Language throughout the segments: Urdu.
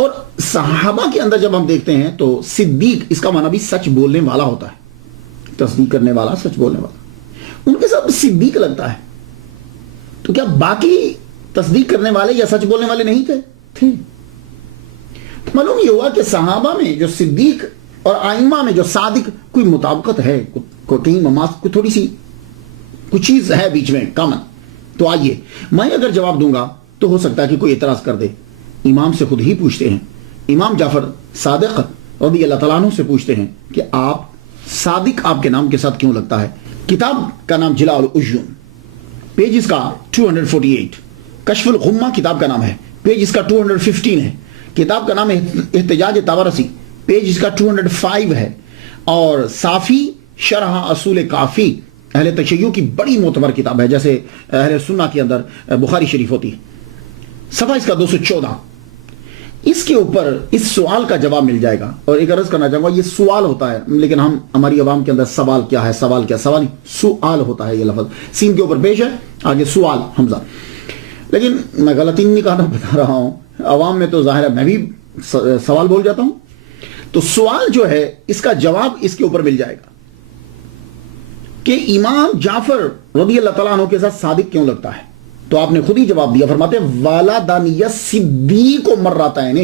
اور صحابہ کے اندر جب ہم دیکھتے ہیں تو صدیق اس کا معنی بھی سچ بولنے والا ہوتا ہے، تصدیق کرنے والا، سچ بولنے والا، ان کے ساتھ صدیق لگتا ہے. تو کیا باقی تصدیق کرنے والے یا سچ بولنے والے نہیں تھے؟ معلوم یہ ہوا کہ صحابہ میں جو صدیق اور ائمہ میں جو صادق کوئی مطابقت ہے، کہیں کوئی تھوڑی سی کچھ چیز ہے بیچ میں کامن. تو آئیے میں اگر جواب دوں گا تو ہو سکتا ہے کہ کوئی اعتراض کر دے. امام سے خود ہی پوچھتے ہیں، امام جعفر صادق رضی اللہ تعالیٰ عنہ سے پوچھتے ہیں کہ آپ صادق آپ کے نام کے ساتھ کیوں لگتا ہے؟ کتاب کا نام جلاء العیون، پیج اس کا 248. کشف الغمہ کتاب کا نام ہے، پیج اس کا 215 ہے. کتاب کا نام ہے احتجاج طبرسی، پیج اس کا 205 ہے. اور صافی شرح اصول کافی اہل تشیع کی بڑی معتبر کتاب ہے، جیسے اہل سنہ کے اندر بخاری شریف ہوتی ہے، صفحہ اس کا 214. اس کے اوپر اس سوال کا جواب مل جائے گا. اور ایک عرض کرنا چاہوں گا، یہ سوال ہوتا ہے لیکن ہماری عوام کے اندر سوال کیا ہے، سوال سوال ہوتا ہے. یہ لفظ سین کے اوپر پیش ہے، آگے سوال حمزہ. لیکن میں غلطی نہیں کہنا بتا رہا ہوں، عوام میں تو ظاہر ہے میں بھی سوال بول جاتا ہوں. تو سوال جو ہے اس کا جواب اس کے اوپر مل جائے گا کہ امام جعفر رضی اللہ تعالیٰ عنہ کے ساتھ صادق کیوں لگتا ہے. تو آپ نے خود ہی جواب دیا، فرماتے ہیں والدانی صدیق و مراتین،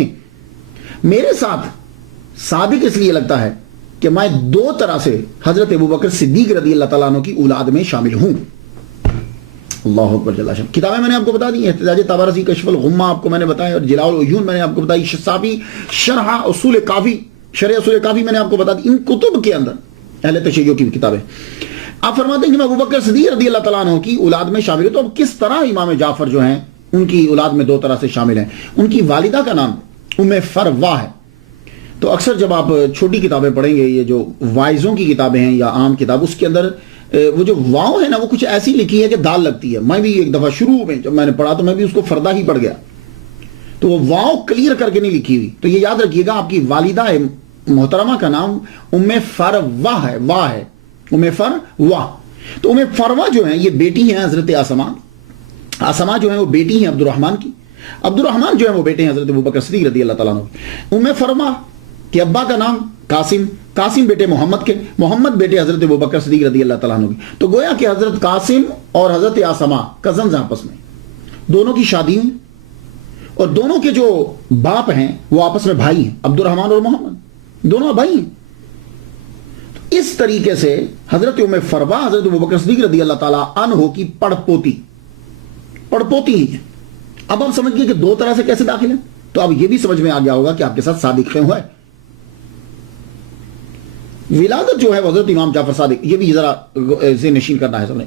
میرے ساتھ صادق اس لیے لگتا ہے کہ میں دو طرح سے حضرت ابوبکر صدیق رضی اللہ تعالیٰ عنہ کی اولاد میں شامل ہوں. اللہ اکبر جل شان. کتابیں میں نے آپ کو بتا دی، احتجاج طبرسی، کشف الغمہ آپ کو میں نے بتایا، اور جلاء العیون میں نے آپ کو بتائی، صافی شرح اصول کافی، شرح اصول کافی میں نے آپ کو بتا دی. ان کتب کے اندر اہل تشیع کی کتابیں. آپ فرماتے ہیں کہ میں ابوبکر صدیق رضی اللہ تعالیٰ عنہ کی اولاد میں شامل ہوں. تو اب کس طرح امام جعفر جو ہیں ان کی اولاد میں دو طرح سے شامل ہیں؟ ان کی والدہ کا نام ام فروہ ہے. تو اکثر جب آپ چھوٹی کتابیں پڑھیں گے، یہ جو وائزوں کی کتابیں ہیں یا عام کتاب، اس کے اندر وہ جو واؤ ہے نا، وہ کچھ ایسی لکھی ہے کہ دال لگتی ہے. میں بھی ایک دفعہ شروع میں جب میں نے پڑھا تو میں بھی اس کو فردہ ہی پڑھ گیا، تو وہ واؤ کلیئر کر کے نہیں لکھی ہوئی. تو یہ یاد رکھیے گا، آپ کی والدہ محترمہ کا نام ام فروہ ہے، واہ ہے ام فروہ. تو ام فروہ جو ہیں یہ بیٹی ہیں حضرت آسما جو ہیں وہ بیٹی ہیں عبد الرحمن کی، عبد الرحمن جو ہیں وہ بیٹے ہیں حضرت ابوبکر صدیق رضی اللہ تعالیٰ عنہ. ام فروہ کے ابا کا نام قاسم بیٹے محمد کے، محمد بیٹے حضرت ابوبکر صدیق رضی اللہ تعالیٰ عنہ کی. تو گویا کہ حضرت قاسم اور حضرت آسما کزنز آپس میں، دونوں کی شادی ہوئی، اور دونوں کے جو باپ ہیں وہ آپس میں بھائی ہیں، عبد الرحمن اور محمد دونوں بھائی ہیں. اس طریقے سے حضرت ام فروہ حضرت ابوبکر صدیق رضی اللہ تعالیٰ عنہ کی پڑپوتی ہی ہے. اب آپ سمجھ گئے کہ دو طرح سے کیسے داخل ہیں. تو اب یہ بھی سمجھ میں آ گیا ہوگا کہ آپ کے ساتھ صادق کیوں ہے. ولادت جو ہے حضرت امام جعفر صادق، یہ بھی ذرا ذہن نشین کرنا ہے سب نے.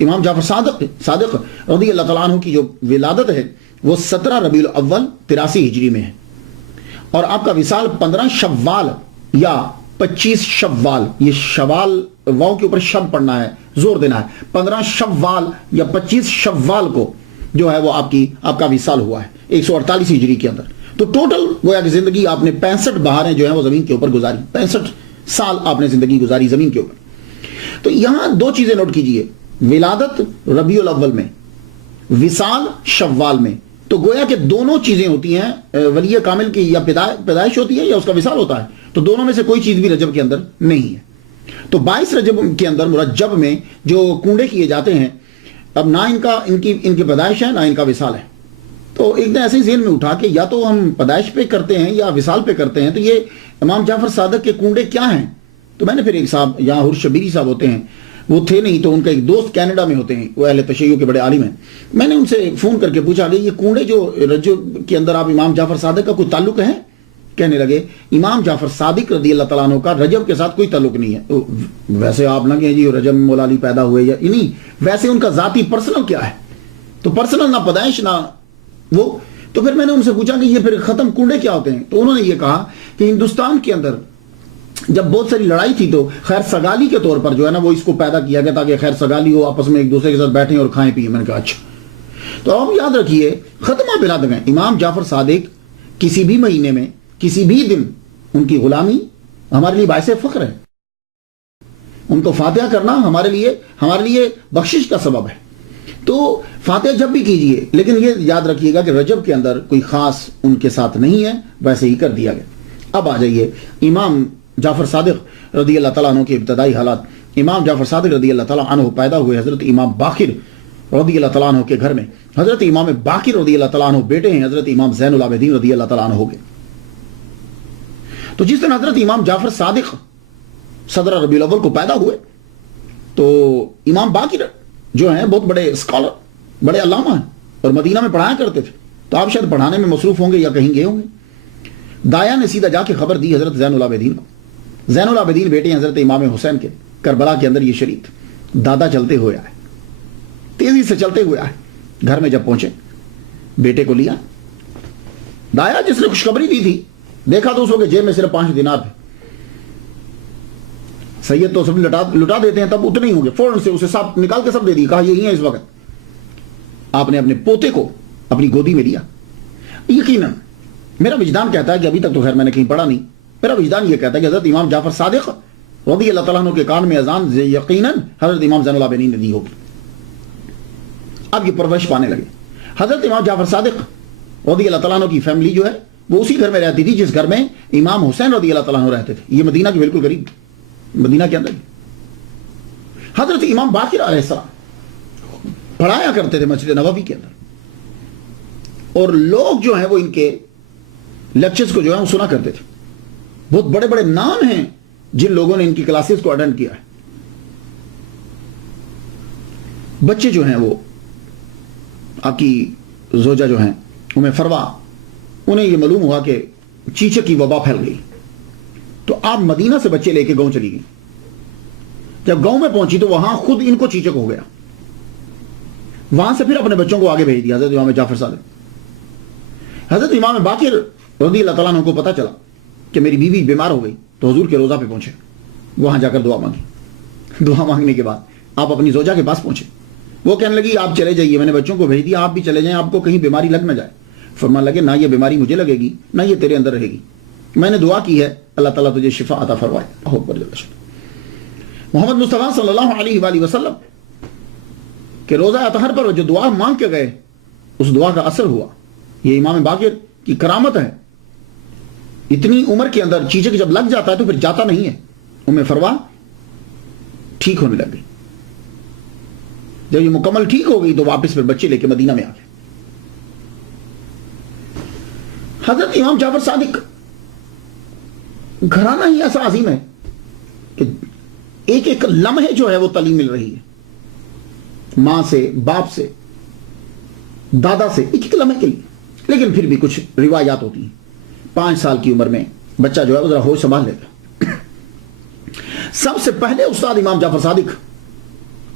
امام جعفر صادق رضی اللہ تعالیٰ عنہ کی جو ولادت ہے وہ 17 ربیع الاول 83 ہجری میں ہے، اور آپ کا وصال 15 شوال یا 25 شوال، یہ شوال واؤ کے اوپر شب پڑھنا ہے، زور دینا ہے، 15 شوال یا 25 شوال کو جو ہے وہ آپ کا وصال ہوا ہے 148 ہجری کے اندر. تو ٹوٹل گویا کہ زندگی آپ نے 65 بہاریں جو ہیں وہ زمین کے اوپر گزاری، 65 سال آپ نے زندگی گزاری زمین کے اوپر. تو یہاں دو چیزیں نوٹ کیجئے، ولادت ربیع الاول میں، وصال شوال میں. تو گویا کہ دونوں چیزیں ہوتی ہیں، ولی کامل کی یا پیدائش ہوتی ہے یا اس کا وصال ہوتا ہے. تو دونوں میں سے کوئی چیز بھی رجب کے اندر نہیں ہے. تو 22 رجب کے اندر مرجب میں جو کنڈے کیے جاتے ہیں، اب نہ ان کی پیدائش ہے نہ ان کا وصال ہے. تو ایک دن ایسے ہی ذہن میں اٹھا کہ یا تو ہم پیدائش پہ کرتے ہیں یا وصال پہ کرتے ہیں، تو یہ امام جعفر صادق کے کنڈے کیا ہیں؟ تو میں نے پھر ایک صاحب یہاں حر شبیری صاحب ہوتے ہیں، وہ تھے نہیں، تو ان کا ایک دوست کینیڈا میں ہوتے ہیں، وہ اہل تشیع کے بڑے عالم ہیں. میں نے ان سے فون کر کے پوچھا کہ یہ کنڈے جو رجب کے اندر آپ امام جعفر صادق کا کوئی تعلق ہے؟ کہنے لگے امام جعفر صادق رضی اللہ تعالیٰ عنہ کا رجب کے ساتھ کوئی تعلق نہیں ہے. ویسے آپ نہ کہیں جی رجب میں مولا علی پیدا ہوئے یا نہیں، ویسے ان کا ذاتی پرسنل کیا ہے؟ تو پرسنل نہ پیدائش نہ وہ. تو پھر میں نے ان سے پوچھا کہ یہ پھر ختم کنڈے کیا ہوتے ہیں؟ تو انہوں نے یہ کہا کہ ہندوستان کے اندر جب بہت ساری لڑائی تھی تو خیر سگالی کے طور پر جو ہے نا وہ اس کو پیدا کیا گیا تاکہ خیر سگالی ہو، آپس میں ایک دوسرے کے ساتھ بیٹھیں اور کھائیں پیئیں. میں نے کہا اچھا. تو آپ یاد رکھیے ختمہ بلا دگیں امام جعفر صادق کسی بھی مہینے میں کسی بھی دن ان کی غلامی ہمارے لیے باعث فخر ہے. ان کو فاتحہ کرنا ہمارے لیے بخشش کا سبب ہے. تو فاتحہ جب بھی کیجئے، لیکن یہ یاد رکھیے گا کہ رجب کے اندر کوئی خاص ان کے ساتھ نہیں ہے، ویسے ہی کر دیا گیا۔ اب آ جائیے امام جعفر صادق رضی اللہ تعالیٰ عنہ کے ابتدائی حالات۔ امام جعفر صادق رضی اللہ تعالیٰ عنہ پیدا ہوئے حضرت امام باقر رضی اللہ تعالیٰ عنہ کے گھر میں۔ حضرت امام باقر رضی اللہ تعالیٰ عنہ بیٹے ہیں حضرت امام زین العابدین رضی اللہ تعالیٰ عنہ کے۔ تو جس دن حضرت امام جعفر صادق صدر ربیع الاول کو پیدا ہوئے تو امام باقر جو ہیں بہت بڑے اسکالر، بڑے علامہ ہیں اور مدینہ میں پڑھایا کرتے تھے، تو آپ شاید پڑھانے میں مصروف ہوں گے یا کہیں گئے ہوں گے۔ دایا نے سیدھا جا کے خبر دی حضرت زین العابدین کو۔ زین العابدین بیٹے ہیں حضرت امام حسین کے، کربلا کے اندر یہ شریک دادا چلتے ہوئے آئے، تیزی سے چلتے ہوئے آئے۔ گھر میں جب پہنچے بیٹے کو لیا، دایا جس نے خوشخبری دی تھی دیکھا تو اس وقت جیب میں صرف 5 دینار تھے۔ سید تو سب لٹا دیتے ہیں، تب اتنے ہی ہوں گے، فوراً سے اسے سب نکال کے سب دے دی، کہا یہی ہے اس وقت۔ آپ نے اپنے پوتے کو اپنی گودی میں لیا۔ یقیناً میرا وجدان کہتا ہے کہ ابھی تک تو خیر میں نے کہیں پڑھا نہیں، میرا وجدان یہ کہتا ہے کہ حضرت امام جعفر صادق رضی اللہ تعالیٰ عنہ کے کان میں اذان یقیناً حضرت امام زین العابدین نے دی ہوگی۔ اب یہ پرورش پانے لگے۔ حضرت امام جعفر صادق رضی اللہ تعالیٰ عنہ کی فیملی جو ہے وہ اسی گھر میں رہتی تھی جس گھر میں امام حسین رضی اللہ تعالیٰ عنہ رہتے تھے۔ یہ مدینہ کے بالکل قریب، مدینہ کے اندر۔ حضرت امام باقر علیہ السلام پڑھایا کرتے تھے مسجد نبوی کے اندر، اور لوگ جو ہیں وہ ان کے لیکچرز کو جو ہے وہ سنا کرتے تھے۔ بہت بڑے بڑے نام ہیں جن لوگوں نے ان کی کلاسز کو اٹینڈ کیا ہے۔ بچے جو ہیں وہ آپ کی زوجہ جو ہیں ام فروا، انہیں یہ معلوم ہوا کہ چیچک کی وبا پھیل گئی، تو آپ مدینہ سے بچے لے کے گاؤں چلی گئی۔ جب گاؤں میں پہنچی تو وہاں خود ان کو چیچک ہو گیا، وہاں سے پھر اپنے بچوں کو آگے بھیج دیا حضرت امام جعفر صادق۔ حضرت امام باقر رضی اللہ تعالیٰ عنہ کو پتا چلا کہ میری بیوی بیمار ہو گئی، تو حضور کے روضہ پہ پہنچے، وہاں جا کر دعا مانگی۔ دعا مانگنے کے بعد آپ اپنی زوجہ کے پاس پہنچے، وہ کہنے لگی آپ چلے جائیے، میں نے بچوں کو بھیج دیا، آپ بھی چلے جائیں، آپ کو کہیں بیماری لگ نہ جائے۔ فرمان لگے نہ یہ بیماری مجھے لگے گی نہ یہ تیرے اندر رہے گی، میں نے دعا کی ہے اللہ تعالیٰ تجھے شفا عطا فرمائے۔ محمد مصطفیٰ صلی اللہ علیہ وآلہ وسلم کہ روزہ اطہر پر جو دعا مانگ کے گئے اس دعا کا اثر ہوا۔ یہ امام باقر کی کرامت ہے، اتنی عمر کے اندر چیچک جب لگ جاتا ہے تو پھر جاتا نہیں ہے۔ ام فروا ٹھیک ہونے لگ گئی، جب یہ مکمل ٹھیک ہو گئی تو واپس پھر بچے لے کے مدینہ میں آ گئے۔ حضرت امام جعفر صادق گھرانہ ہی ایسا عظیم ہے کہ ایک ایک لمحے جو ہے وہ تعلیم مل رہی ہے، ماں سے، باپ سے، دادا سے، ایک ایک لمحے کے لیے۔ لیکن پھر بھی کچھ روایات ہوتی ہیں، 5 سال کی عمر میں بچہ جو ہے وہ ذرا ہوش سنبھال لیتا۔ سب سے پہلے استاد امام جعفر صادق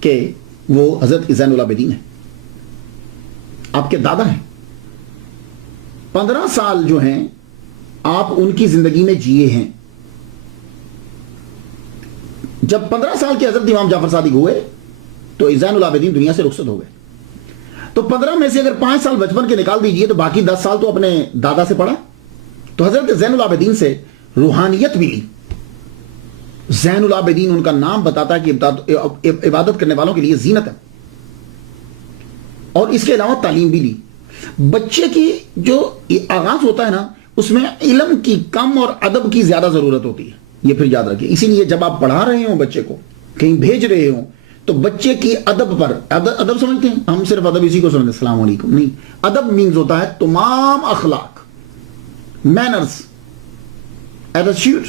کہ وہ حضرت زین العابدین ہیں، آپ کے دادا ہیں۔ 15 سال جو ہیں آپ ان کی زندگی میں جیے ہیں۔ جب 15 سال کے حضرت امام جعفر صادق ہوئے تو زین العابدین دنیا سے رخصت ہو گئے۔ تو 15 میں سے اگر 5 سال بچپن کے نکال دیجئے تو باقی 10 سال تو اپنے دادا سے پڑھا۔ تو حضرت زین العابدین سے روحانیت ملی۔ زین العابدین ان کا نام بتاتا ہے کہ عبادت کرنے والوں کے لیے زینت ہے، اور اس کے علاوہ تعلیم بھی لی۔ بچے کی جو آغاز ہوتا ہے نا اس میں علم کی کم اور ادب کی زیادہ ضرورت ہوتی ہے، یہ پھر یاد رکھیے۔ اسی لیے جب آپ پڑھا رہے ہوں بچے کو، کہیں بھیج رہے ہوں، تو بچے کی ادب پر، ادب سمجھتے ہیں ہم صرف ادب اسی کو سمجھتے ہیں السلام علیکم، نہیں، ادب مینز ہوتا ہے تمام اخلاق، مینرز، ایٹیٹیوڈ،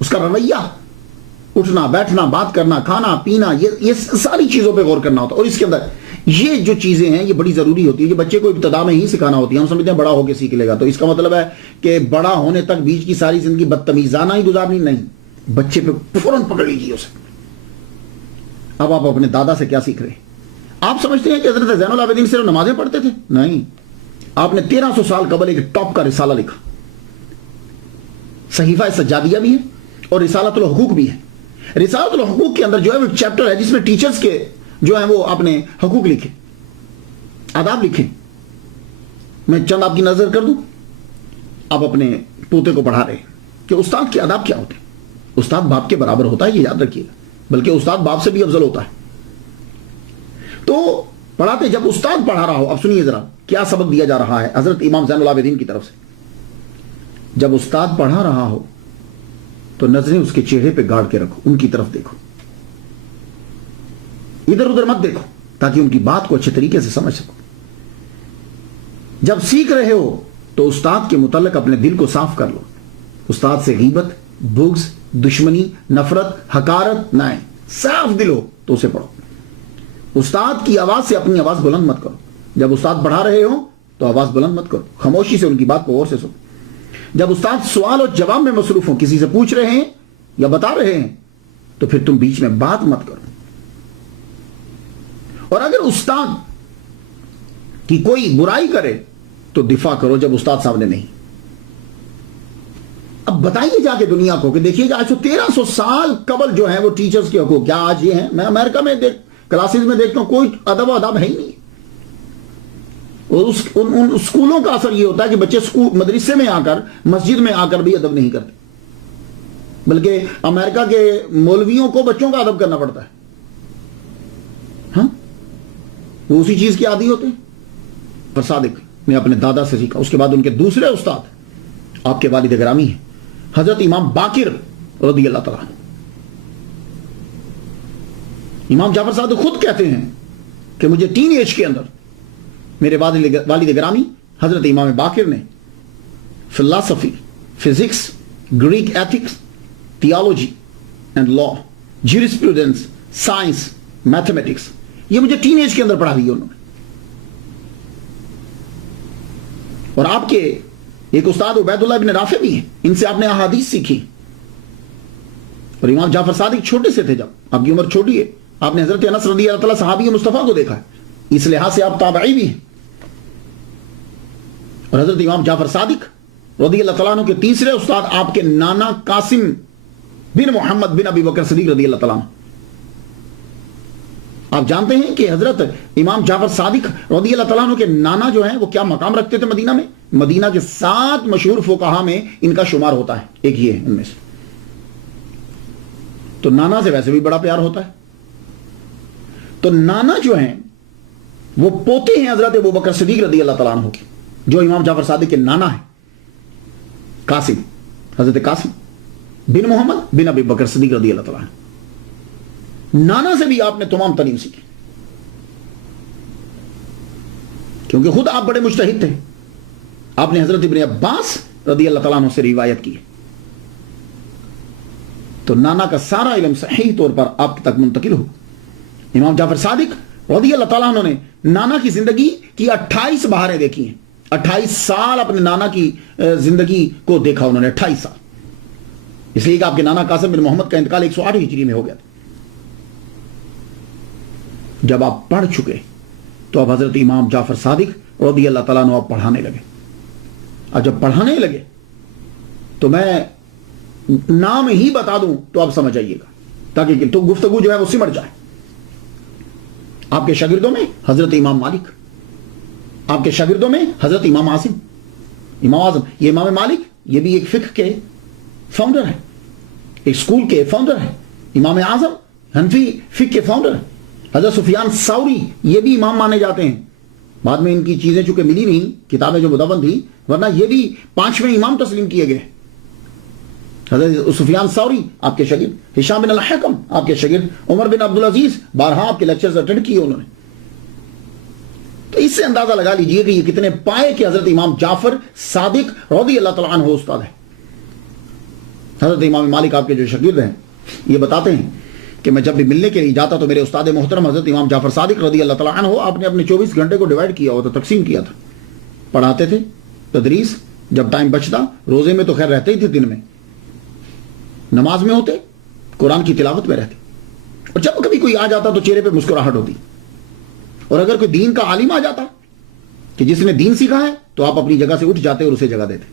اس کا رویہ، اٹھنا بیٹھنا، بات کرنا، کھانا پینا، یہ ساری چیزوں پہ غور کرنا ہوتا ہے۔ اور اس کے اندر یہ جو چیزیں ہیں یہ بڑی ضروری ہوتی ہے، یہ بچے کو ابتدا میں ہی سکھانا ہوتی ہے۔ ہم سمجھتے ہیں بڑا ہو کے سیکھ لے گا، تو اس کا مطلب ہے کہ بڑا ہونے تک بیچ کی ساری زندگی بدتمیزانہ ہی گزارنی، نہیں، بچے پہ فوراً پکڑ لیجیے اسے۔ اب آپ اپنے دادا سے کیا سیکھ رہے ہیں؟ آپ سمجھتے ہیں کہ حضرت زین العابدین صرف نمازیں پڑھتے تھے؟ نہیں، آپ نے 1300 سال قبل ایک ٹاپ کا رسالہ لکھا، صحیفہ سجادیہ بھی ہے اور رسالۃ الحقوق بھی ہے۔ رسالۃ الحقوق کے اندر جو ہے وہ چیپٹر ہے جس میں ٹیچرز کے جو ہیں وہ اپنے حقوق لکھے، آداب لکھے۔ میں چند آپ کی نظر کر دوں، آپ اپنے پوتے کو پڑھا رہے ہیں کہ استاد کے آداب کیا ہوتے ہیں۔ استاد باپ کے برابر ہوتا ہے، یہ یاد رکھیے گا، بلکہ استاد باپ سے بھی افضل ہوتا ہے۔ تو پڑھاتے جب استاد پڑھا رہا ہو. اب سنیے ذرا کیا سبق دیا جا رہا ہے حضرت امام زین العابدین کی طرف سے. جب استاد پڑھا رہا ہو تو نظریں اس کے چہرے پہ گاڑ کے رکھو, ان کی طرف دیکھو, ادھر ادھر مت دیکھو, تاکہ ان کی بات کو اچھے طریقے سے سمجھ سکو. جب سیکھ رہے ہو تو استاد کے متعلق اپنے دل کو صاف کر لو. استاد سے غیبت, بغض, دشمنی, نفرت, حقارت نہ آئے. صاف دل ہو تو اسے پڑھو. استاد کی آواز سے اپنی آواز بلند مت کرو. جب استاد پڑھا رہے ہو تو آواز بلند مت کرو, خاموشی سے ان کی بات کو غور سے سنو. جب استاد سوال اور جواب میں مصروف ہوں, کسی سے پوچھ رہے ہیں یا بتا رہے ہیں, تو پھر تم بیچ میں بات مت کرو. اور اگر استاد کی کوئی برائی کرے تو دفاع کرو جب استاد سامنے نہیں. اب بتائیے جا کے دنیا کو کہ دیکھیے آج تو 1300 سال قبل جو ہے وہ ٹیچرز کے حقوق کیا آج یہ ہیں. میں امریکہ میں کلاسز میں دیکھتا ہوں کوئی ادب و ادب ہے ہی نہیں. اور ان اسکولوں کا اثر یہ ہوتا ہے کہ بچے مدرسے میں آ کر, مسجد میں آ کر بھی ادب نہیں کرتے, بلکہ امریکہ کے مولویوں کو بچوں کا ادب کرنا پڑتا ہے. ہاں, وہ اسی چیز کے عادی ہوتے ہیں. پر صادق نے اپنے دادا سے سیکھا. اس کے بعد ان کے دوسرے استاد آپ کے والد گرامی ہیں حضرت امام باقر رضی اللہ تعالیٰ. امام جعفر صادق خود کہتے ہیں کہ مجھے ٹین ایج کے اندر میرے والد گرامی حضرت امام باقر نے فلسفی, physics, Greek ethics, theology and law, jurisprudence, science, mathematics, یہ مجھے ٹین ایج کے اندر پڑھا دی انہوں نے. اور آپ کے ایک استاد عبید اللہ ابن رافع بھی ہیں, ان سے آپ نے احادیث سیکھی. اور امام جعفر صادق چھوٹے سے تھے, جب آپ کی عمر چھوٹی ہے, آپ نے حضرت انس رضی اللہ تعالیٰ صحابی مصطفیٰ کو دیکھا ہے, اس لحاظ سے آپ تابعی بھی ہیں. اور حضرت امام جعفر صادق رضی اللہ تعالیٰ عنہ کے تیسرے استاد آپ کے نانا قاسم بن محمد بن ابی بکر صدیق رضی اللہ تعالیٰ عنہ. آپ جانتے ہیں کہ حضرت امام جعفر صادق رضی اللہ تعالیٰ عنہ کے نانا جو ہیں وہ کیا مقام رکھتے تھے مدینہ میں. مدینہ کے 7 مشہور فقہا میں ان کا شمار ہوتا ہے, ایک یہ ہے ان میں سے. تو نانا سے ویسے بھی بڑا پیار ہوتا ہے. تو نانا جو ہیں وہ پوتے ہیں حضرت ابو بکر صدیق رضی اللہ تعالیٰ عنہ کے, جو امام جعفر صادق کے نانا ہیں قاسم, حضرت قاسم بن محمد بن ابی بکر صدیق رضی اللہ تعالیٰ عنہ. نانا سے بھی آپ نے تمام تعلیم سیکھی, کیونکہ خود آپ بڑے مجتہد تھے. آپ نے حضرت ابن عباس رضی اللہ تعالیٰ عنہ سے روایت کی. تو نانا کا سارا علم صحیح طور پر آپ تک منتقل ہو. امام جعفر صادق رضی اللہ تعالیٰ عنہ نے نانا کی زندگی کی 28 بہاریں دیکھی ہیں. 28 سال اپنے نانا کی زندگی کو دیکھا انہوں نے, 28 سال. اس لیے کہ آپ کے نانا قاسم بن محمد کا انتقال 108 ہجری میں ہو گیا تھا. جب آپ پڑھ چکے تو اب حضرت امام جعفر صادق رضی اللہ تعالیٰ عنہ آپ پڑھانے لگے. اور جب پڑھانے لگے تو میں نام ہی بتا دوں تو آپ سمجھ آئیے گا, تاکہ تو گفتگو جو ہے وہ سمٹ جائے. آپ کے شاگردوں میں حضرت امام مالک, آپ کے شاگردوں میں حضرت امام عاصم, امام اعظم. یہ امام مالک یہ بھی ایک فقہ کے فاؤنڈر ہے, ایک سکول کے فاؤنڈر ہے. امام اعظم حنفی فقہ کے فاؤنڈر ہے. حضرت سفیان ثوری یہ بھی امام مانے جاتے ہیں. بعد میں ان کی چیزیں چونکہ ملی نہیں, کتابیں جو مدون تھی, ورنہ یہ بھی 5ویں امام تسلیم کیے گئے. حضرت سفیان ثوری آپ کے شاگرد, ہشام بن الحکم آپ کے شاگرد, عمر بن عبدالعزیز بارہا آپ کے لیکچرز اٹینڈ کیے انہوں نے. تو اس سے اندازہ لگا لیجئے کہ یہ کتنے پائے کہ حضرت امام جعفر صادق رضی اللہ تعالیٰ عنہ استاد ہے. حضرت امام مالک آپ کے جو شاگرد ہیں یہ بتاتے ہیں کہ میں جب بھی ملنے کے لیے جاتا تو میرے استاد محترم حضرت امام جعفر صادق رضی اللہ تعالیٰ عنہ آپ نے اپنے 24 گھنٹے کو ڈیوائیڈ کیا ہوا تھا, تقسیم کیا تھا. پڑھاتے تھے, تدریس, جب ٹائم بچتا روزے میں تو خیر رہتے ہی تھے, دن میں نماز میں ہوتے, قرآن کی تلاوت میں رہتے. اور جب کبھی کوئی آ جاتا تو چہرے پہ مسکراہٹ ہوتی. اور اگر کوئی دین کا عالم آ جاتا کہ جس نے دین سیکھا ہے تو آپ اپنی جگہ سے اٹھ جاتے اور اسے جگہ دیتے.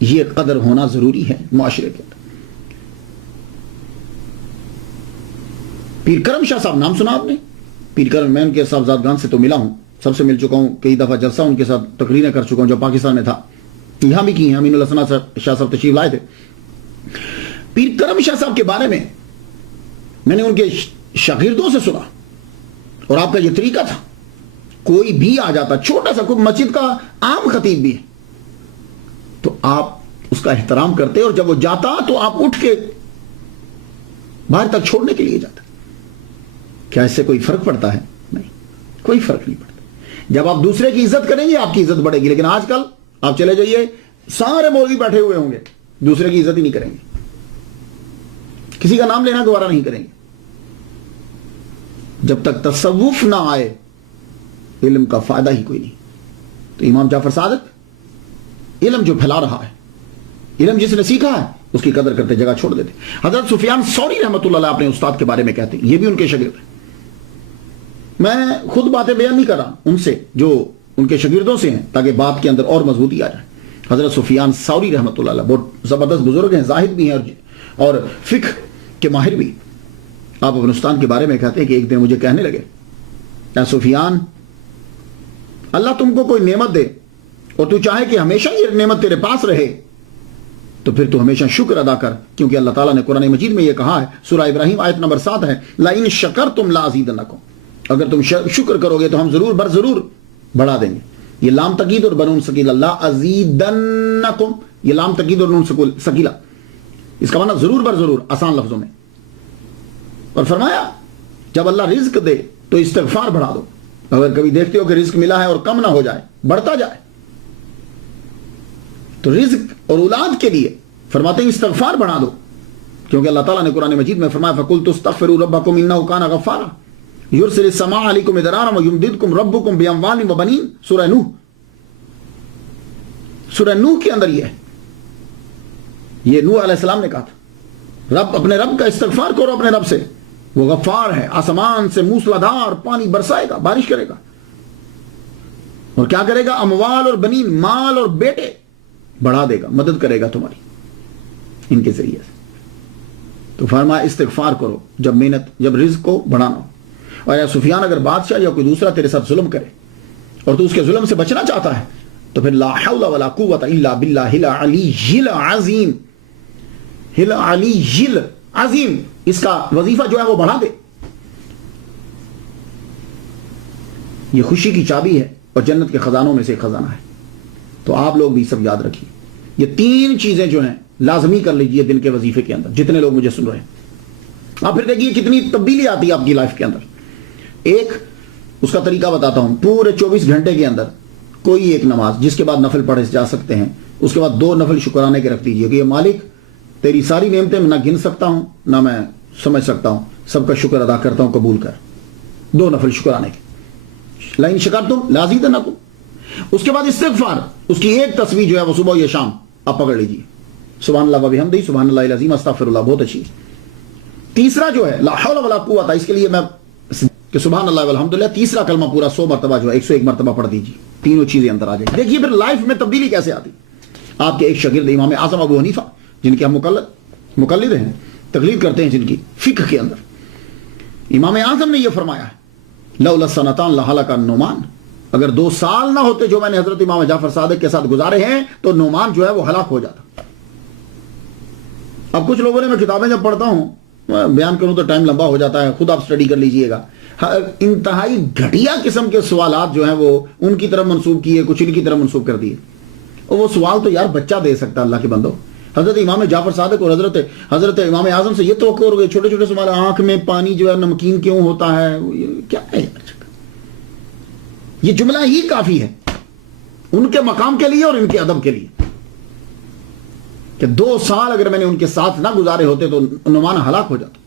یہ قدر ہونا ضروری ہے معاشرے کے اندر. پیر کرم شاہ صاحب نام سنا آپ نے؟ پیر کرم, میں ان کے صاحبزادگان سے تو ملا ہوں, سب سے مل چکا ہوں, کئی دفعہ جلسہ ان کے ساتھ تقریریں کر چکا ہوں جو پاکستان میں تھا, یہاں بھی کی ہیں. امین اللہ ثنا شاہ صاحب تشریف لائے تھے. پیر کرم شاہ صاحب کے بارے میں نے ان کے شاگردوں سے سنا, اور آپ کا یہ طریقہ تھا کوئی بھی آ جاتا, چھوٹا سا کوئی مسجد کا عام خطیب بھی ہے, تو آپ اس کا احترام کرتے, اور جب وہ جاتا تو آپ اٹھ کے باہر تک چھوڑنے کے لیے جاتا. کیا اس سے کوئی فرق پڑتا ہے؟ نہیں, کوئی فرق نہیں پڑتا. جب آپ دوسرے کی عزت کریں گے آپ کی عزت بڑھے گی. لیکن آج کل آپ چلے جائیے, سارے مولوی بیٹھے ہوئے ہوں گے, دوسرے کی عزت ہی نہیں کریں گے, کسی کا نام لینا گوارا نہیں کریں گے. جب تک تصوف نہ آئے علم کا فائدہ ہی کوئی نہیں. تو امام جعفر صادق علم جو پھیلا رہا ہے, علم جس نے سیکھا ہے اس کی قدر کرتے, جگہ چھوڑ دیتے. حضرت سفیان ثوری رحمۃ اللہ علیہ اپنے استاد کے بارے میں کہتے ہیں, یہ بھی ان کے شاگرد ہیں. میں خود باتیں بیان نہیں کر رہا, ان سے جو ان کے شاگردوں سے ہیں, تاکہ بات کے اندر اور مضبوطی آ جائے. حضرت سفیان ثوری رحمۃ اللہ علیہ بہت زبردست بزرگ ہیں, زاہد بھی ہیں اور فقہ کے ماہر بھی. آپ اپنے استاد کے بارے میں کہتے ہیں کہ ایک دن مجھے کہنے لگے, اے سفیان, اللہ تم کو کوئی نعمت دے اور تو چاہے کہ ہمیشہ یہ نعمت تیرے پاس رہے, تو پھر تو ہمیشہ شکر ادا کر, کیونکہ اللہ تعالیٰ نے قرآن مجید میں یہ کہا ہے, سورہ ابراہیم آیت نمبر 7 ہے, لَإِن شَكَرْتُمْ لَأَزِيدَنَّكُمْ, اگر تم شکر کرو گے تو ہم ضرور بر ضرور بڑھا دیں گے. یہ لام تقید اور بنون سکیلا, لَأَزِيدَنَّكُمْ, یہ لام تقید اور نون سکیلا, اس کا معنی ضرور بر ضرور, آسان لفظوں میں. اور فرمایا جب اللہ رزق دے تو استغفار بڑھا دو. اگر کبھی دیکھتے ہو کہ رزق ملا ہے اور کم نہ ہو جائے, بڑھتا جائے, تو رزق اور اولاد کے لیے فرماتے ہیں استغفار بڑھا دو, کیونکہ اللہ تعالیٰ نے قرآن مجید میں فرمایا فَقُلْتُ اسْتَغْفِرُوا رَبَّكُمْ إِنَّهُ كَانَ غَفَّارًا يُرْسِلِ السَّمَاءَ عَلَيْكُمْ مِدْرَارًا وَيُمْدِدْكُمْ رَبُّكُمْ بِأَمْوَالٍ وَبَنِينَ. سورہ نوح, سورہ نوح کے اندر یہ نوح علیہ السلام نے کہا تھا, رب اپنے رب کا استغفار کرو اپنے رب سے, وہ غفار ہے, آسمان سے موسلادھار پانی برسائے گا, بارش کرے گا, اور کیا کرے گا, اموال اور بنین, مال اور بیٹے بڑھا دے گا, مدد کرے گا تمہاری ان کے ذریعے سے. تو فرمایا استغفار کرو جب محنت, جب رزق کو بڑھانا ہو. اور یا سفیان, اگر بادشاہ یا کوئی دوسرا تیرے ساتھ ظلم کرے اور تو اس کے ظلم سے بچنا چاہتا ہے, تو پھر لا حول ولا قوت الا باللہ العلی العظیم, العلی العظیم, اس کا وظیفہ جو ہے وہ بڑھا دے. یہ خوشی کی چابی ہے اور جنت کے خزانوں میں سے ایک خزانہ ہے. تو آپ لوگ بھی سب یاد رکھیے, یہ 3 چیزیں جو ہیں لازمی کر لیجئے دن کے وظیفے کے اندر, جتنے لوگ مجھے سن رہے ہیں. آپ پھر دیکھیے کتنی تبدیلی آتی ہے آپ کی لائف کے اندر. ایک اس کا طریقہ بتاتا ہوں, پورے 24 گھنٹے کے اندر کوئی ایک نماز جس کے بعد نفل پڑھے جا سکتے ہیں, اس کے بعد 2 نفل شکرانے کے رکھ دیجئے کہ یہ مالک تیری ساری نعمتیں میں نہ گن سکتا ہوں نہ میں سمجھ سکتا ہوں, سب کا شکر ادا کرتا ہوں, قبول کر. 2 نفل شکرانے کے, لَإِن شَكَرْتُمْ لَأَزِيدَنَّكُمْ. اس کے بعد استغفار, اس کی ایک تسبیح جو ہے وہ صبح یا شام آپ پکڑ لیجئے, سبحان اللہ وبحمدہ, سبحان اللہ العظیم, استغفر اللہ, بہت اچھی. تیسرا جو ہے لا حول ولا قوت, اس کے لیے میں کہ سبحان اللہ والحمدللہ, تیسرا کلمہ پورا 100 مرتبہ جو ہے 101 مرتبہ پڑھ دیجیے, تینوں چیزیں اندر آ جائیں. دیکھیے پھر لائف میں تبدیلی کیسے آتی. آپ کے ایک شاگرد امام اعظم ابو حنیفہ, جن کے ہم مقلد ہیں, تقلید کرتے ہیں جن کی فقہ کے اندر, امام اعظم نے یہ فرمایا ہے لولا السنتان لہلک النعمان, اگر 2 سال نہ ہوتے جو میں نے حضرت امام جعفر صادق کے ساتھ گزارے ہیں تو نعمان جو ہے وہ ہلاک ہو جاتا. اب کچھ لوگوں نے, میں کتابیں جب پڑھتا ہوں بیان کروں تو ٹائم لمبا ہو جاتا ہے, خود آپ سٹڈی کر لیجئے گا, انتہائی گھٹیا قسم کے سوالات جو ہیں وہ ان کی طرف منسوب کیے, کچھ ان کی طرف منسوب کر دیے. اور وہ سوال تو یار بچہ دے سکتا اللہ کے بندو. حضرت امام جعفر صادق اور حضرت امام اعظم سے یہ توقع ہو گئی, چھوٹے چھوٹے سوال, آنکھ میں پانی جو ہے نمکین کیوں ہوتا ہے, کیا ہے یار. یہ جملہ ہی کافی ہے ان کے مقام کے لیے اور ان کے ادب کے لیے, کہ 2 سال اگر میں نے ان کے ساتھ نہ گزارے ہوتے تو نعمان ہلاک ہو جاتا.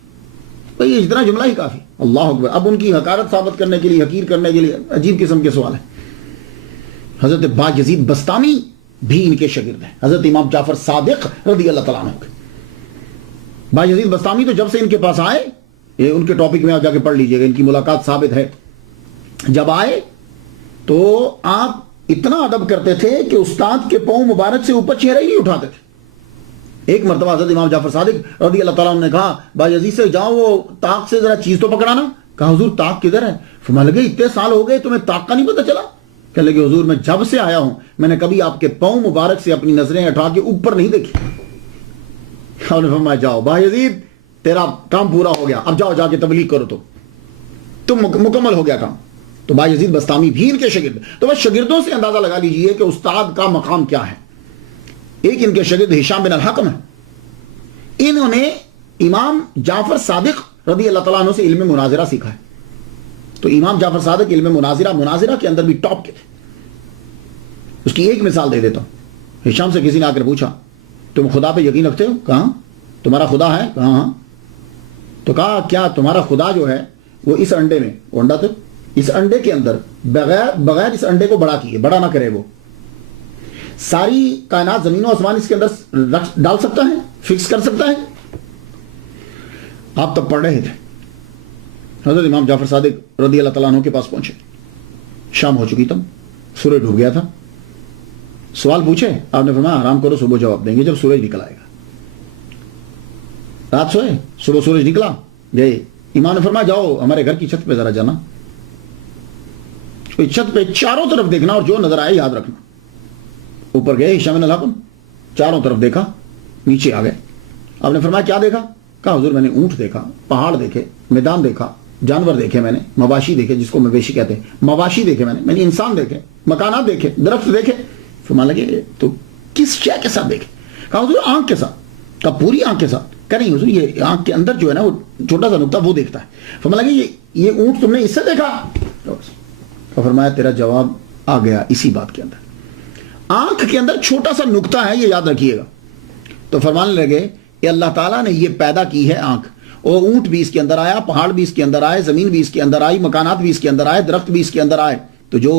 بھئی یہ اتنا جملہ ہی کافی. اللہ اکبر. اب ان کی حقارت ثابت کرنے کے لیے, حقیر کرنے کے لیے عجیب قسم کے سوال ہیں. حضرت باجزید بسطامی بھی ان کے شاگرد ہیں, حضرت امام جعفر صادق رضی اللہ تعالیٰ عنہ کے. باجزید بسطامی تو جب سے ان کے پاس آئے, یہ ان کے ٹاپک میں جا کے پڑھ لیجئے گا, ان کی ملاقات ثابت ہے. جب آئے تو آپ اتنا ادب کرتے تھے کہ استاد کے پاؤں مبارک سے اوپر چہرہ ہی نہیں اٹھاتے تھے. ایک مرتبہ حضرت امام جعفر صادق رضی اللہ تعالیٰ عنہ نے کہا باجزید سے, جاؤ وہ طاق سے ذرا چیز تو پکڑانا. کہا حضور طاق کدھر ہے؟ فرمانے لگے اتنے سال ہو گئے تمہیں طاق کا نہیں پتہ چلا؟ کہنے لگے حضور میں جب سے آیا ہوں میں نے کبھی آپ کے پاؤں مبارک سے اپنی نظریں اٹھا کے اوپر نہیں دیکھی. اور نے فرمایا جاؤ باجزید تیرا کام پورا ہو گیا, اب جاؤ جا کے تبلیغ کرو, تو تم مکمل ہو گیا کام. تو بایزید بستامی بھی ان کے شاگرد. تو بس شاگردوں سے اندازہ لگا لیجئے کہ استاد کا مقام کیا ہے. ایک ان کے شاگرد ہشام بن الحکم ہے. انہوں نے امام جعفر صادق رضی اللہ تعالیٰ عنہ سے علم مناظرہ سیکھا ہے. تو امام جعفر صادق علم مناظرہ کے اندر بھی ٹاپ کے تھے. اس کی ایک مثال دے دیتا ہوں. ہشام سے کسی نے آ کر پوچھا تم خدا پہ یقین رکھتے ہو؟ کہاں تمہارا خدا ہے؟ کہاں ہاں. تو کہا کیا تمہارا خدا جو ہے وہ اس انڈے میں، وہ انڈا تو اس انڈے کے اندر بغیر اس انڈے کو بڑا کیے، بڑا نہ کرے، وہ ساری کائنات زمین و آسمان اس کے اندر ڈال سکتا ہے، فکس کر سکتا ہے؟ آپ تب پڑھ رہے تھے. حضرت امام جعفر صادق رضی اللہ تعالیٰ عنہ کے پاس پہنچے. شام ہو چکی تب، سورج ڈوب گیا تھا. سوال پوچھے، آپ نے فرمایا آرام کرو، صبح جواب دیں گے جب سورج نکل آئے گا. رات سوئے، صبح سورج نکلا، گئے. امام نے فرمایا جاؤ ہمارے گھر کی چھت پہ ذرا جانا، چھت پہ چاروں طرف دیکھنا اور جو نظر آئے یاد رکھنا. اوپر گئے ہشام بن الحکم، چاروں طرف دیکھا، نیچے آ گئے. آپ نے فرمایا کیا دیکھا؟ کہا حضور میں نے اونٹ دیکھا، پہاڑ دیکھے، میدان دیکھا، جانور دیکھے، میں نے مواشی دیکھے، جس کو مویشی کہتے ہیں، مواشی دیکھے، میں نے انسان دیکھے، مکانات دیکھے، درخت دیکھے. فرمانے لگے تو کس شے کے ساتھ دیکھے؟ کہا حضور آنکھ کے ساتھ. کہا پوری آنکھ کے ساتھ؟ کہا نہیں حضور یہ آنکھ کے اندر جو ہے نا وہ چھوٹا سا نقطہ وہ دیکھتا ہے. فرمانے لگے یہ اونٹ تم نے اس سے دیکھا؟ فرمایا تیرا جواب آ گیا اسی بات کے اندر. آنکھ کے اندر چھوٹا سا نقطہ ہے، یہ یاد رکھیے گا. تو فرمانے لگے کہ اللہ تعالیٰ نے یہ پیدا کی ہے آنکھ، اور اونٹ بھی اس کے اندر آیا، پہاڑ بھی اس کے اندر آئے، زمین بھی اس کے اندر آئی، مکانات بھی اس کے اندر آئے، درخت بھی اس کے اندر آئے. تو جو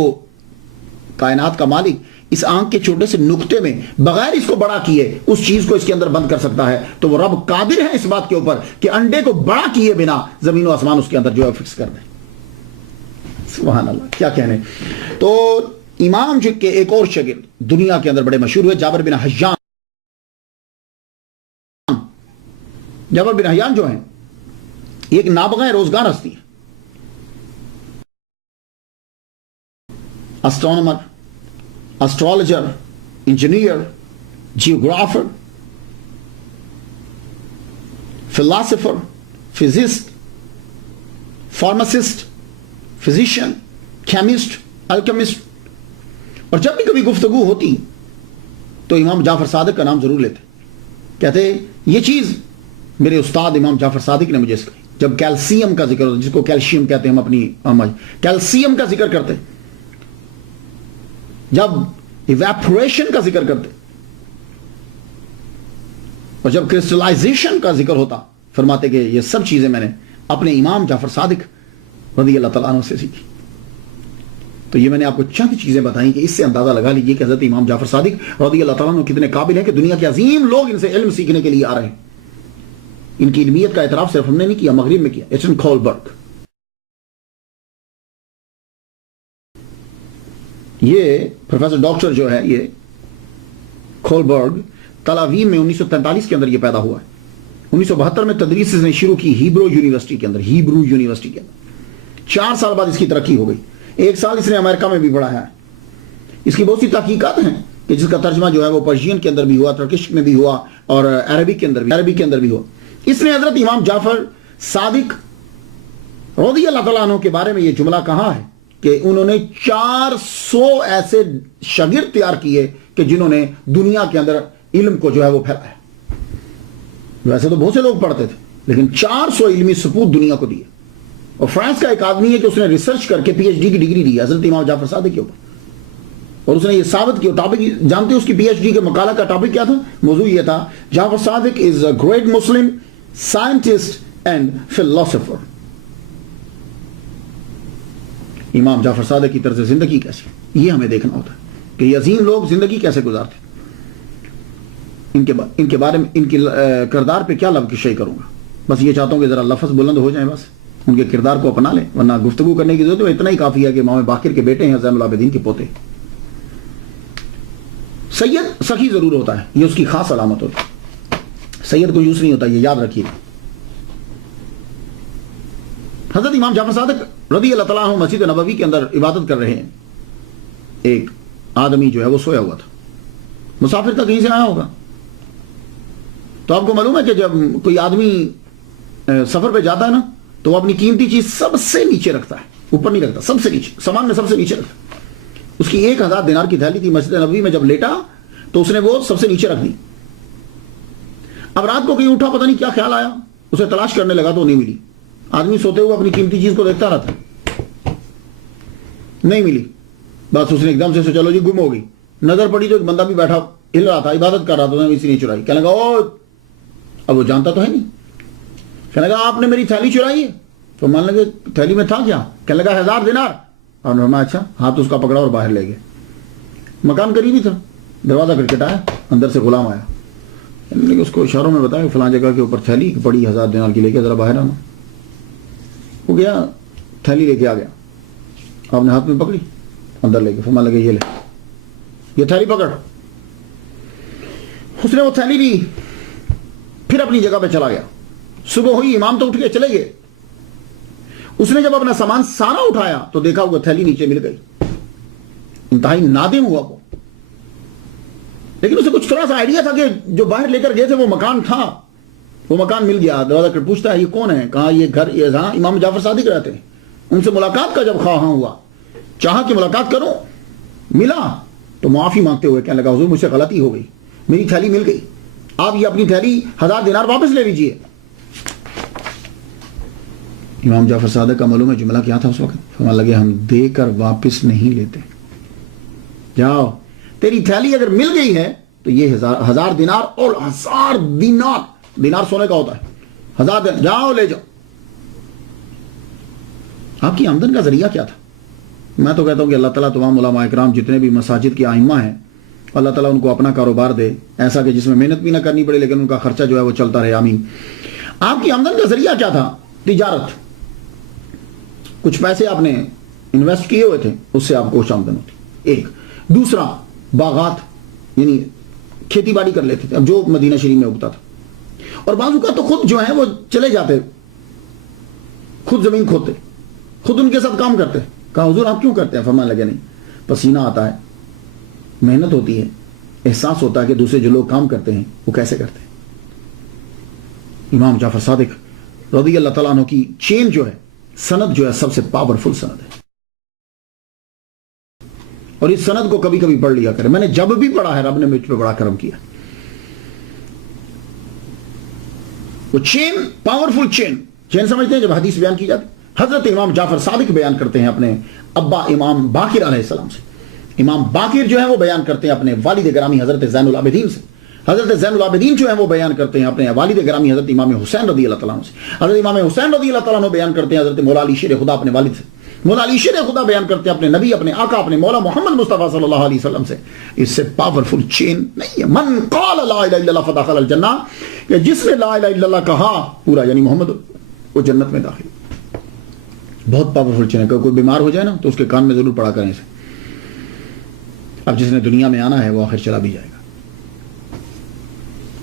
کائنات کا مالک اس آنکھ کے چھوٹے سے نقطے میں بغیر اس کو بڑا کیے اس چیز کو اس کے اندر بند کر سکتا ہے، تو وہ رب قادر ہے اس بات کے اوپر کہ انڈے کو بڑا کیے بنا زمین و آسمان اس کے اندر جو ہے فکس کر دیں. سبحان اللہ، کیا کہنے. تو امام جو کے ایک اور شاگرد دنیا کے اندر بڑے مشہور ہوئے، جابر بن حیان. جابر بن حیان جو ہیں ایک نابغہ روزگار ہستی ہے. Astronomer, astrologer, engineer, geographer, philosopher, physicist, pharmacist, physician, chemist, alchemist. اور جب بھی کبھی گفتگو ہوتی تو امام جعفر صادق کا نام ضرور لیتے. کہتے یہ چیز میرے استاد امام جعفر صادق نے مجھے سکھائی. جب کیلشیم کا ذکر ہوتا، جس کو کیلشیم کہتے ہیں ہم اپنی کیلشیم کا ذکر کرتے، جب ایویپوریشن کا ذکر کرتے، اور جب کرسٹلائزیشن کا ذکر ہوتا، فرماتے کہ یہ سب چیزیں میں نے اپنے امام جعفر صادق رضی اللہ تعالیٰ عنہ سے سیکھی. تو یہ میں نے آپ کو چند چیزیں بتائیں کہ اس سے اندازہ لگا لیجئے کہ حضرت امام جعفر صادق رضی اللہ تعالیٰ عنہ کتنے قابل ہیں کہ دنیا کے عظیم لوگ ان سے علم سیکھنے کے لیے آ رہے ہیں. ان کی علمیت کا اعتراف صرف ہم نے نہیں کیا، مغرب میں کیا. ایچن کولبرگ، یہ پروفیسر ڈاکٹر جو ہے یہ کولبرگ تل اویو میں 1943 کے اندر یہ پیدا ہوا ہے. 1972 میں تدریس اس نے شروع کی ہیبرو یونیورسٹی کے اندر. 4 سال بعد اس کی ترقی ہو گئی. 1 سال اس نے امریکہ میں بھی پڑھایا ہے. اس کی بہت سی تحقیقات ہیں کہ جس کا ترجمہ جو ہے وہ پرشین کے اندر بھی ہوا، ترکش میں بھی ہوا، اور عربی کے اندر بھی ہوا. اس نے حضرت امام جعفر صادق رضی اللہ تعالیٰ عنہ کے بارے میں یہ جملہ کہا ہے کہ انہوں نے 400 ایسے شاگرد تیار کیے کہ جنہوں نے دنیا کے اندر علم کو جو ہے وہ پھیلایا. ویسے تو بہت سے لوگ پڑھتے تھے لیکن 400 علمی سپوت دنیا کو دیے. اور فرانس کا ایک آدمی ہے کہ اس نے ریسرچ کر کے پی ایچ ڈی کی ڈگری دی حضرت امام جعفر صادق کے اوپر، اور اس نے یہ ثابت کیا. ٹاپک جانتے ہیں اس کی پی ایچ ڈی کے مقالہ کا ٹاپک کیا تھا؟ موضوع یہ تھا Jafar Sadiq is a great Muslim scientist and philosopher. Imam Jafar صادق کی طرز زندگی کیسی، یہ ہمیں دیکھنا ہوتا ہے کہ یہ عظیم لوگ زندگی کیسے گزارتے. ان کے بارے میں، ان کے کردار پہ کیا لفظ شیئر کروں گا. بس یہ چاہتا ہوں کہ ذرا لفظ بلند ہو جائیں، بس ان کے کردار کو اپنا لیں، ورنہ گفتگو کرنے کی ضرورت ہے. اتنا ہی کافی ہے کہ امام باقر کے بیٹے ہیں، زین العابدین کے پوتے. سید سخی ضرور ہوتا ہے، یہ اس کی خاص علامت ہوتی ہے. سید کو یوز نہیں ہوتا، یہ یاد رکھیے. حضرت امام جعفر صادق رضی اللہ تعالیٰ عنہ مسجد نبوی کے اندر عبادت کر رہے ہیں. ایک آدمی جو ہے وہ سویا ہوا تھا، مسافر تھا، کہیں سے آیا ہوگا. تو آپ کو معلوم ہے کہ جب کوئی آدمی سفر پہ جاتا ہے نا تو وہ اپنی قیمتی چیز سب سے نیچے رکھتا ہے، اوپر نہیں رکھتا، سب سے نیچے، سامان میں سب سے نیچے رکھتا ہے۔ اس کی 1000 دینار کی تھیلی تھی، مسجد نبوی میں جب لیٹا تو اس نے وہ سب سے نیچے رکھ دی۔ اب رات کو کہیں اٹھا، پتہ نہیں کیا خیال آیا، اسے تلاش کرنے لگا تو نہیں ملی۔ آدمی سوتے ہوئے اپنی قیمتی چیز کو دیکھتا رہتا، نہیں ملی، بس اس نے ایک دم سے چلو جی گم ہو گئی۔ نظر پڑی تو ایک بندہ بھی بیٹھا ہل رہا تھا، عبادت کر رہا تھا، اسی نے چرائی۔ کہنے لگا او، اب وہ جانتا تو ہے نہیں، کہنے لگا آپ نے میری تھیلی چرائی ہے؟ تو مان لگے تھیلی میں تھا کیا؟ کہنے لگا 1000 دینار۔ اور نے فرمایا اچھا، ہاتھ اس کا پکڑا اور باہر لے گئے۔ مکان قریب ہی تھا، دروازہ کھٹکھٹایا، اندر سے غلام آیا، اس کو اشاروں میں بتایا فلاں جگہ کے اوپر تھیلی پڑی 1000 دینار کی، لے کے ذرا باہر آنا۔ وہ گیا، تھیلی لے کے آ گیا، آپ نے ہاتھ میں پکڑی، اندر لے کے فرمانے لگے یہ لے، یہ تھیلی پکڑ۔ اس نے وہ تھیلی لی، پھر اپنی جگہ پہ چلا گیا۔ صبح ہوئی، امام تو اٹھ کے چلے گئے۔ اس نے جب اپنا سامان سارا اٹھایا تو دیکھا وہ تھیلی نیچے مل گئی۔ انتہائی نادم ہوا وہ، لیکن اسے کچھ تھوڑا سا آئیڈیا تھا کہ جو باہر لے کر گئے تھے وہ مکان تھا، وہ مکان مل گیا۔ دروازہ کر پوچھتا ہے یہ کون ہے؟ کہا یہ گھر، یہ جہاں امام جعفر صادق رہتے ہیں۔ ان سے ملاقات کا جب خواہاں ہوا، چاہا کہ ملاقات کروں، ملا تو معافی مانگتے ہوئے کہنے لگا حضور مجھ سے غلطی ہو گئی، میری تھیلی مل گئی، آپ یہ اپنی تھیلی 1000 دینار واپس لے لیجئے۔ امام جعفر صادق کا معلوم ہے جملہ کیا تھا اس وقت؟ فرمانے لگے ہم دے کر واپس نہیں لیتے، جاؤ تیری تھیلی اگر مل گئی ہے تو یہ 1000 دینار اور 1000 دینار، دینار سونے کا ہوتا ہے، 1000 دینار، جاؤ لے جاؤ۔ آپ کی آمدن کا ذریعہ کیا تھا؟ میں تو کہتا ہوں کہ اللہ تعالیٰ تمام علماء اکرام جتنے بھی مساجد کے ائمہ ہیں، اللہ تعالیٰ ان کو اپنا کاروبار دے ایسا کہ جس میں محنت بھی نہ کرنی پڑے لیکن ان کا خرچہ جو ہے وہ چلتا رہے، آمین۔ آپ کی آمدن کا ذریعہ کیا تھا؟ تجارت، کچھ پیسے آپ نے انویسٹ کیے ہوئے تھے، اس سے آپ کو کچھ آمدن ہوتی، ایک۔ دوسرا باغات، یعنی کھیتی باڑی کر لیتے تھے، اب جو مدینہ شریف میں اگتا تھا، اور بعض اوقات تو خود جو ہیں وہ چلے جاتے، خود زمین کھودتے، خود ان کے ساتھ کام کرتے۔ کہا حضور آپ کیوں کرتے ہیں؟ فرمانے لگے نہیں، پسینہ آتا ہے، محنت ہوتی ہے، احساس ہوتا ہے کہ دوسرے جو لوگ کام کرتے ہیں وہ کیسے کرتے ہیں۔ امام جعفر صادق رضی اللہ تعالیٰ عنہ کی چین جو ہے، سند جو ہے، سب سے پاورفل سند ہے، اور اس سند کو کبھی کبھی پڑھ لیا کرے۔ میں نے جب بھی پڑھا ہے رب نے مجھ پہ بڑا کرم کیا۔ وہ چین، پاورفل چین، چین سمجھتے ہیں جب حدیث بیان کی جاتی؟ حضرت امام جعفر صادق بیان کرتے ہیں اپنے ابا امام باقر علیہ السلام سے، امام باقر جو ہیں وہ بیان کرتے ہیں اپنے والد گرامی حضرت زین العابدین سے، حضرت زین العابدین جو ہیں وہ بیان کرتے ہیں اپنے والد گرامی حضرت امام حسین رضی اللہ تعالیٰ عنہ سے، حضرت امام حسین رضی اللہ تعالیٰ عنہ بیان کرتے ہیں حضرت مولا علی شیر خدا اپنے والد سے، مولا علی شیر خدا بیان کرتے ہیں اپنے نبی، اپنے آقا، اپنے مولا محمد مصطفیٰ صلی اللہ علیہ وسلم سے۔ اس سے پاورفل چین نہیں ہے۔ من قال لا الہ الا اللہ فدخل الجنہ، کہ جس نے لا الہ الا اللہ کہا پورا، یعنی محمد، وہ جنت میں داخل۔ بہت پاورفل چین ہے، کوئی بیمار ہو جائے نا تو اس کے کان میں ضرور پڑا کریں اسے۔ اب جس نے دنیا میں آنا ہے وہ آخر چلا بھی جائے گا۔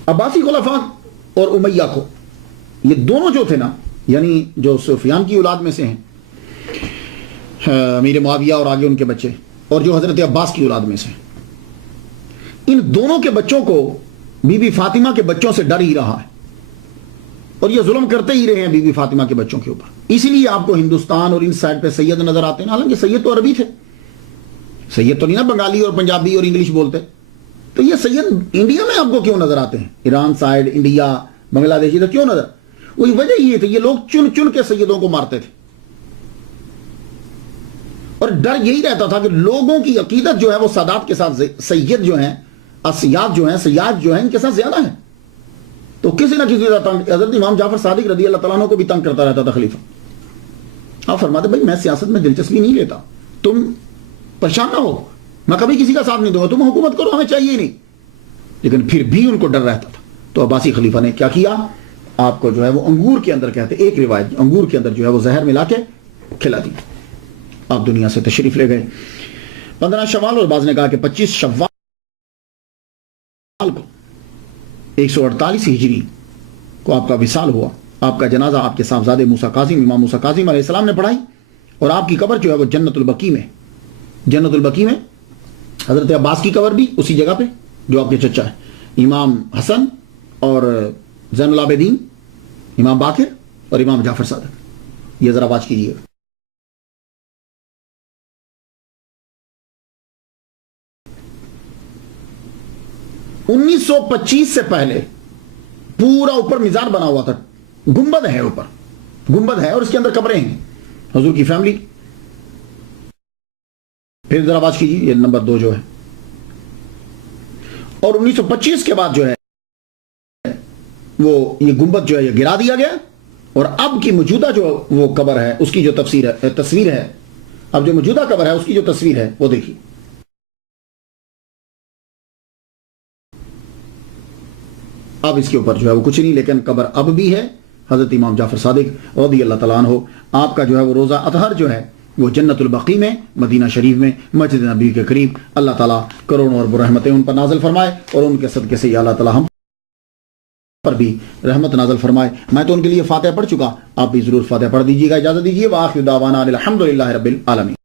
عباسی خلفاء اور امیہ کو، یہ دونوں جو تھے نا، یعنی جو سفیان کی اولاد میں سے ہیں، امیر معاویہ اور آگے ان کے بچے، اور جو حضرت عباس کی اولاد میں سے ہیں، ان دونوں کے بچوں کو بی بی فاطمہ کے بچوں سے ڈر ہی رہا ہے، اور یہ ظلم کرتے ہی رہے ہیں بی بی فاطمہ کے بچوں کے اوپر۔ اسی لیے آپ کو ہندوستان اور ان سائڈ پہ سید نظر آتے ہیں، حالانکہ سید تو عربی تھے، سید تو نہیں نا بنگالی اور پنجابی اور انگلش بولتے، تو یہ سید انڈیا میں آپ کو کیوں نظر آتے ہیں؟ ایران سائڈ، انڈیا، بنگلہ دیش، ادھر کیوں نظر؟ وہی وجہ یہ تھی، یہ لوگ چن چن کے سیدوں کو مارتے تھے، اور ڈر یہی رہتا تھا کہ لوگوں کی عقیدت جو ہے وہ سادات کے ساتھ، سید جو ہیں، اسیاد جو ہیں، سیاد جو ہیں، ان کے ساتھ زیادہ ہیں، تو کسی نہ کسی طرح تنگ۔ حضرت امام جعفر صادق رضی اللہ تعالیٰ عنہ کو بھی تنگ کرتا رہتا تھا خلیفہ۔ آپ فرماتے بھائی میں سیاست میں دلچسپی نہیں لیتا، تم پریشان نہ ہو، میں کبھی کسی کا ساتھ نہیں دوں گا، تم حکومت کرو، ہمیں چاہیے ہی نہیں، لیکن پھر بھی ان کو ڈر رہتا تھا۔ تو عباسی خلیفہ نے کیا کیا؟ آپ کو جو ہے وہ انگور کے اندر، کہتے ایک روایت، انگور کے اندر جو ہے وہ زہر ملا کے کھلا دی۔ آپ دنیا سے تشریف لے گئے 15 شوال، اور بعض نے کہا کہ 25 شوال کو 148 ہجری کو آپ کا وصال ہوا۔ آپ کا جنازہ آپ کے صاحبزادے موسیٰ کاظم، امام موسیٰ کاظم علیہ السلام نے پڑھائی، اور آپ کی قبر جو ہے وہ جنت البقیع میں، جنت البقیع میں حضرت عباس کی قبر بھی اسی جگہ پہ جو آپ کے چچا ہے، امام حسن اور زین العابدین، امام باقر اور امام جعفر صادق۔ یہ ذرا واچ کیجیے. 1925 سے پہلے پورا اوپر مزار بنا ہوا تھا, گنبد ہے, اوپر گنبد ہے اور اس کے اندر قبریں ہیں, حضور کی فیملی. پھر ذرا واچ کیجیے, یہ نمبر 2 جو ہے. اور 1925 کے بعد جو ہے وہ یہ گنبد جو ہے یہ گرا دیا گیا, اور اب کی موجودہ جو وہ قبر ہے اس کی جو تصویر ہے, اب جو موجودہ قبر ہے اس کی جو تصویر ہے وہ دیکھیے. اب اس کے اوپر جو ہے وہ کچھ نہیں, لیکن قبر اب بھی ہے. حضرت امام جعفر صادق رضی اللہ تعالیٰ عنہ, آپ کا جو ہے وہ روزہ اطہر جو ہے وہ جنت البقیع میں, مدینہ شریف میں, مسجد نبی کے قریب. اللہ تعالیٰ کروڑوں اور رحمتیں ان پر نازل فرمائے, اور ان کے صدقے سے یا اللہ تعالیٰ ہم پر بھی رحمت نازل فرمائے. میں تو ان کے لیے فاتحہ پڑھ چکا, آپ بھی ضرور فاتحہ پڑھ دیجیے گا. اجازت دیجیے. وآخر دعوانا الحمدللہ رب العالمین.